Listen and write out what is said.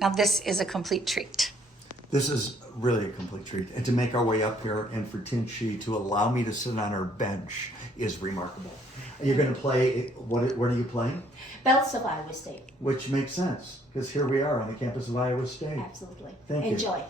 Now this is a complete treat. This is really a complete treat. And to make our way up here and for Tinchi to allow me to sit on her bench is remarkable. You're going to play, what are you playing? Belts of Iowa State. Which makes sense, because here we are on the campus of Iowa State. Absolutely. Thank you. Enjoy.